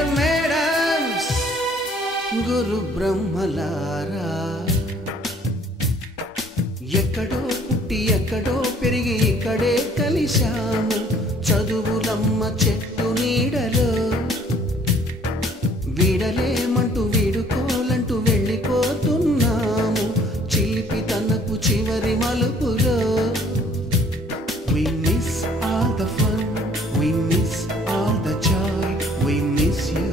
Dear madams గురు బ్రహ్మలారా ఎక్కడో పుట్టి ఎక్కడో పెరిగి ఇక్కడే కలిశాము చదువులమ్మ చెట్టు నీడలో వీడలేమంటూ వీడుకోలంటూ వెళ్ళిపోతున్నాము చిలిపి తనపు చివరి మలుపులో We miss all the fun, we miss all the joy, we miss you.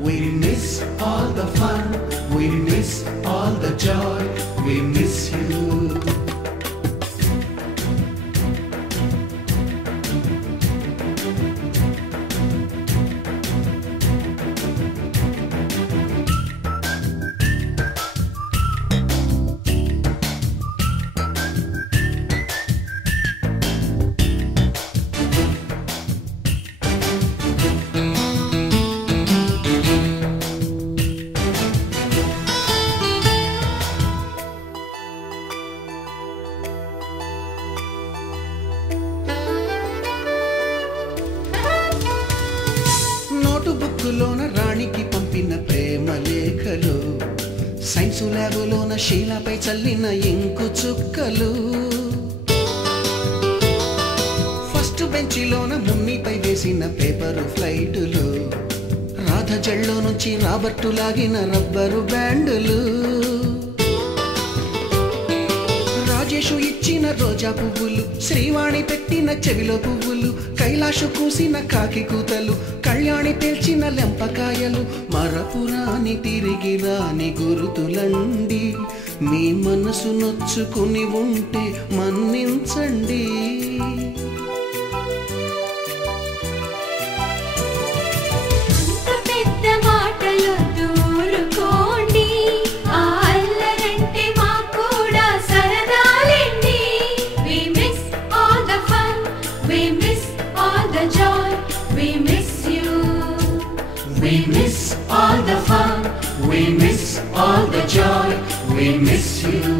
We miss all the fun, we miss all the joy, we miss you. బుక్కులోన రాణికి పంపిన ప్రేమ లేఖలు సైన్స్ ల్యాబులోన శీలపై చల్లిన ఇంకు చుక్కలు ఫస్ట్ బెంచిలోన మున్నిపై వేసిన పేపరు ఫ్లైటులు రాధ జల్లో నుంచి రాబర్టు లాగిన rubber బ్యాండులు Rajesh ఇచ్చిన రోజా పువ్వులు శ్రీవాణి పెట్టిన చెవిలో పువ్వులు కైలాషు కూసిన కాకి కూతలు కళ్యాణి పేల్చిన లెంపకాయలు మరపురాని తిరిగి రాని గురుతులండి మీ మనసు నొచ్చుకుని ఉంటే మన్నించండి We miss all the fun, we miss all the joy, we miss you.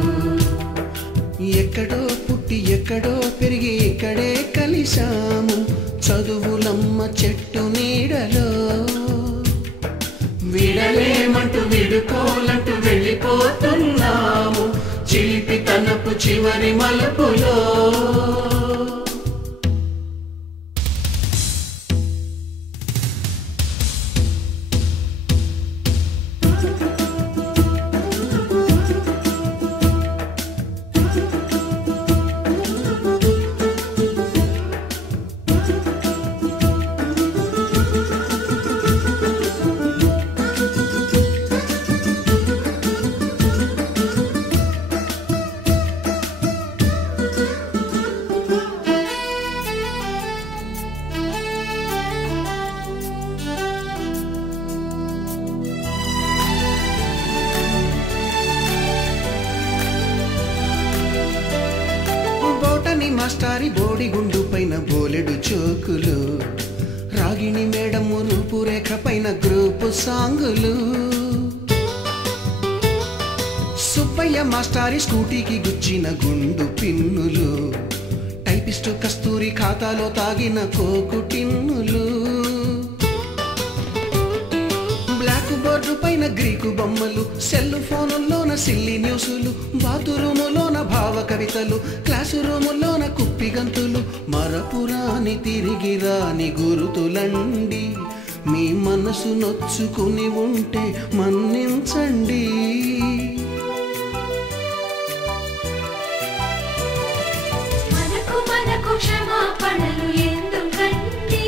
ఎక్కడో పుట్టి ఎక్కడో పెరిగి ఇక్కడే కలిశాము చదువులమ్మ చెట్టు నీడలో వీడలేమంటూ వీడుకోలంటూ వెళ్ళిపోతున్నాము చిలిపి తనపు చివరి మలుపులో మాస్టారి బోడిగుండు పైన బోలెడు చోకులు రాగిణి మేడము రూపురేఖ పైన గ్రూపు సాంగులు సుబ్బయ్య మాస్టారి స్కూటీకి గుచ్చిన గుండు పిన్నులు టైపిస్టు కస్తూరి ఖాతాలో తాగిన కోకు టిన్నులు బ్లాక్ బోర్డు పైన గ్రీకు బొమ్మలు సెల్ ఫోనుల్లోన సిల్లి న్యూసులు బాతురూములోన భావ కవితలు క్లాసు రూములోన కుప్పి గంతులు మరపురాని తిరిగి రాని గురుతులండి మీ మనసు నొచ్చుకుని ఉంటే మన్నించండి మనకు క్షమాపణలు ఎందుకండి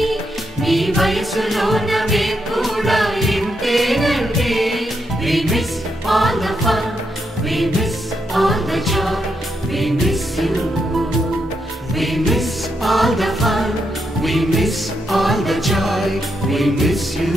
మీ వయసులోనవే కూడా ఇంతేనండి We miss all the fun, we miss all the joy, we miss you. We miss all the fun, we miss all the joy, we miss you.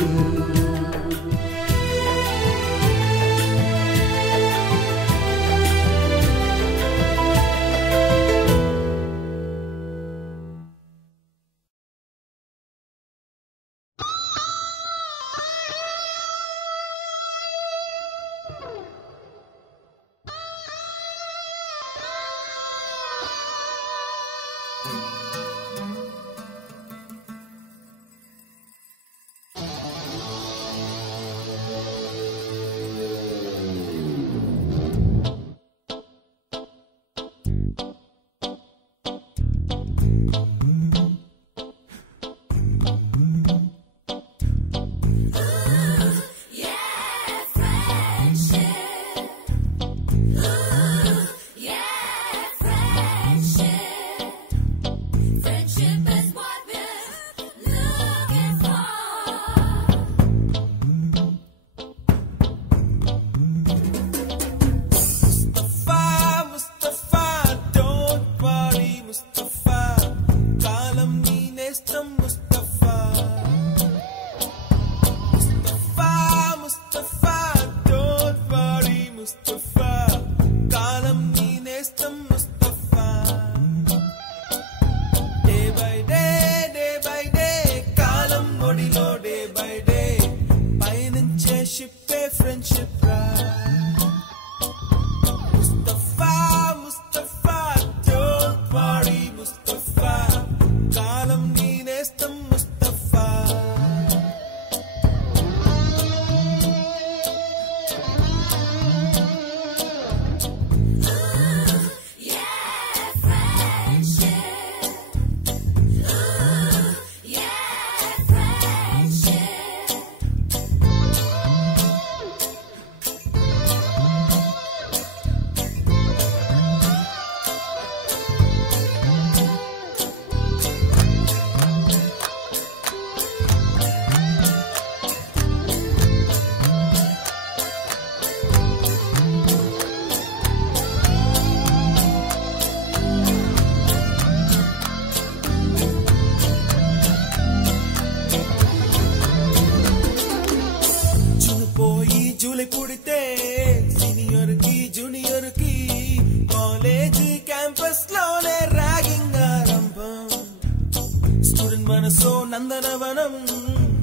నందనవనం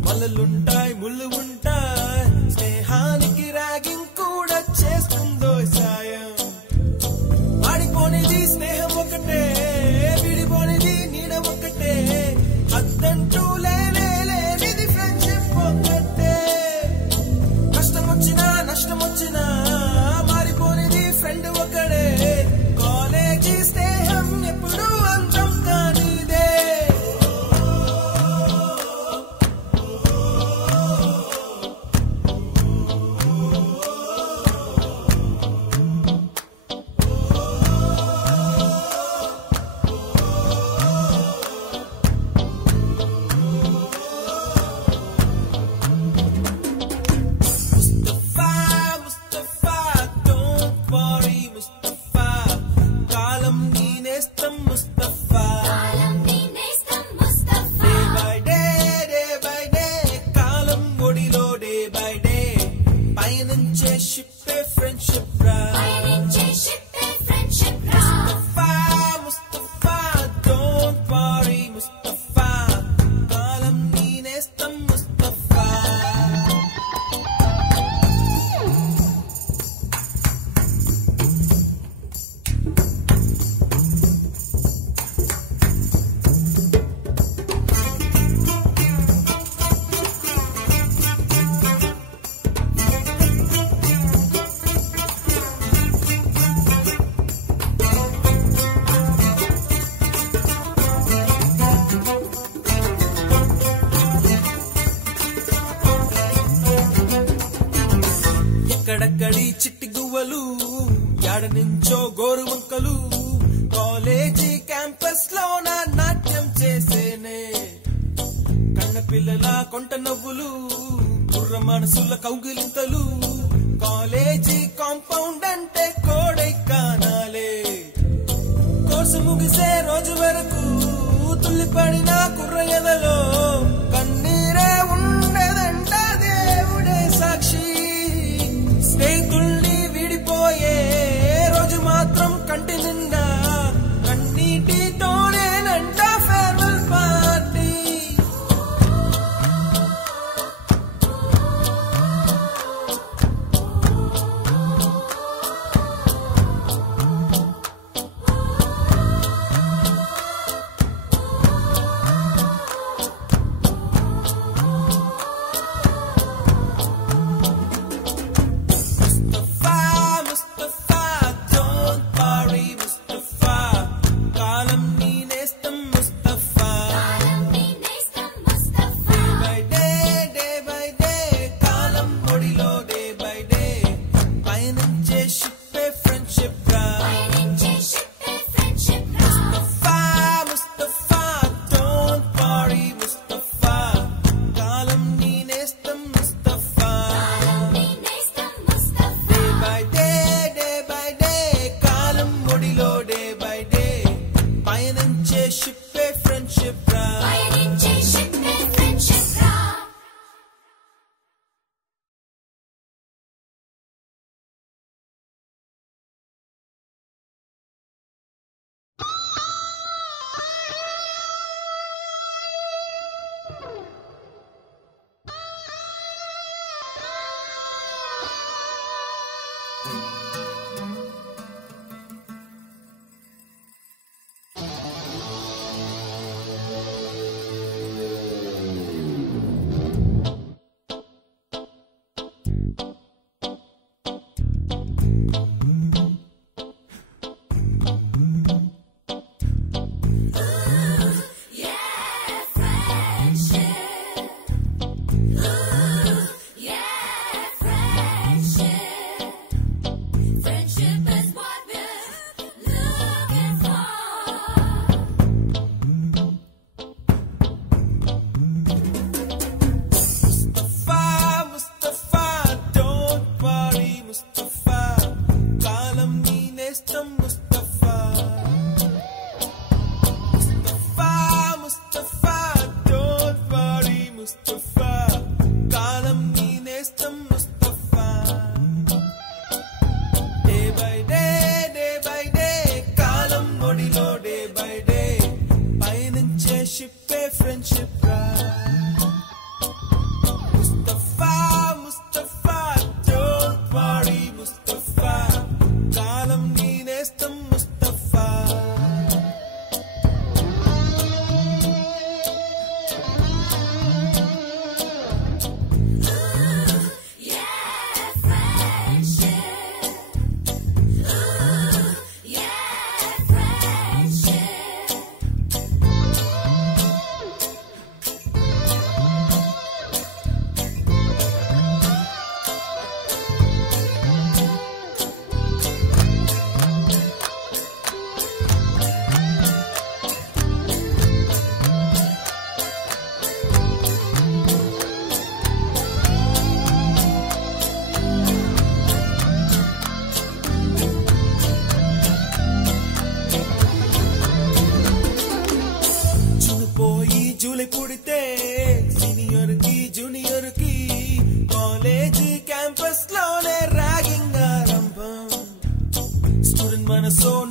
మల్లలుంటాయి ముళ్ళు ఉంటాయి స్నేహానికి రాగింగ్ కూడా చేస్తుందో సాయం ఆడిపోనిది స్నేహం ఒకటే విడిపోనిది నీడ ఒకటే అద్దంటూ లేనిది ఫ్రెండ్షిప్ ఒకటే కష్టం వచ్చినా నష్టం వచ్చినా మారిపోనిది ఫ్రెండ్ ఒకడే కాలేజీ స్నేహం ఎప్పుడు అంతం కానిదే ఎక్కడక్కడి చిట్టి గువ్వలు యాడ నుంచో గోరు వంకలు కాలేజీ క్యాంపస్ లోన నాట్యం చేసేనే కన్న పిల్లల కొంట నవ్వులు కుర్ర మనసుల కౌగిలింతలు కాలేజీ కాంపౌండ్ అంటే కోడై కానాలే కోర్సు ముగిసే రోజు వరకు తుల్లిపడిన కుర్ర ఎదలో కన్నీరే ఉండదంట దేవుడే సాక్షి స్నేహితుల్ని విడిపోయే రోజు మాత్రం కంటి నిండా కన్నీటితోనేనంట farewell party day by day పయనించే షిప్పే ఫ్రెండ్షిప్ రా పయనించే షిప్పే ఫ్రెండ్షిప్ రా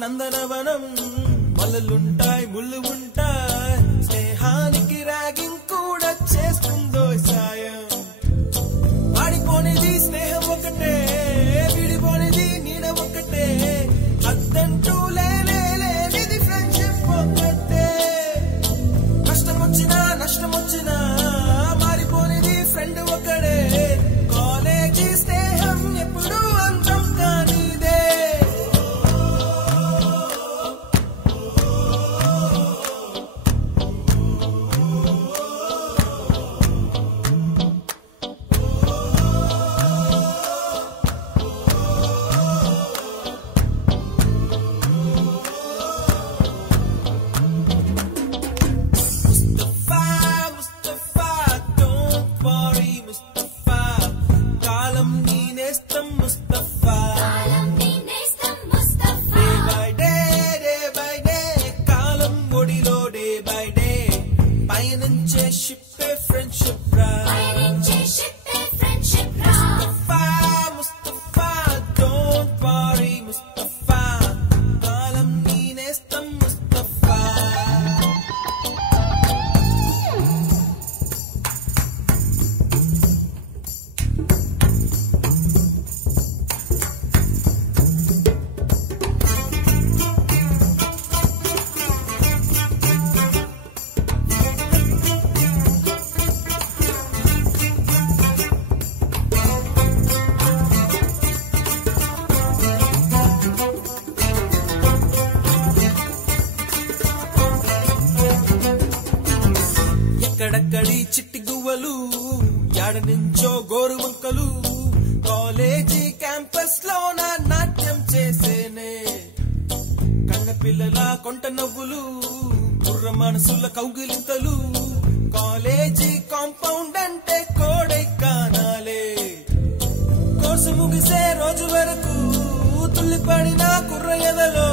నందనవనం మల్లలుంటాయి ముళ్ళు ఉంటాయి స్నేహానికి ర్యాగింగ్ కూడా చేస్తుందో సాయం ఆడిపోనిది స్నేహం ఒకటే విడిపోనిది నీడ ఒకటే అద్దంటూ లేనిది ఫ్రెండ్షిప్ ఒకటే కష్టం వచ్చినా నష్టం వచ్చినా మారిపోనిది ఫ్రెండ్ ఒకడే కాలేజీ స్నేహం ఎప్పుడు అంతం కానిదే ఎక్కడక్కడి చిట్టి గువ్వలు యాడ నుంచో గోరు వంకలు కాలేజీ క్యాంపస్ లోన నాట్యం చేసేనే కన్న పిల్లల కొంట నవ్వులు కుర్ర మనసుల కౌగిలింతలు కాలేజీ కాంపౌండ్ అంటే కోడై కానాలే కోర్సు ముగిసే రోజు వరకు తుల్లిపడిన కుర్ర ఎదలో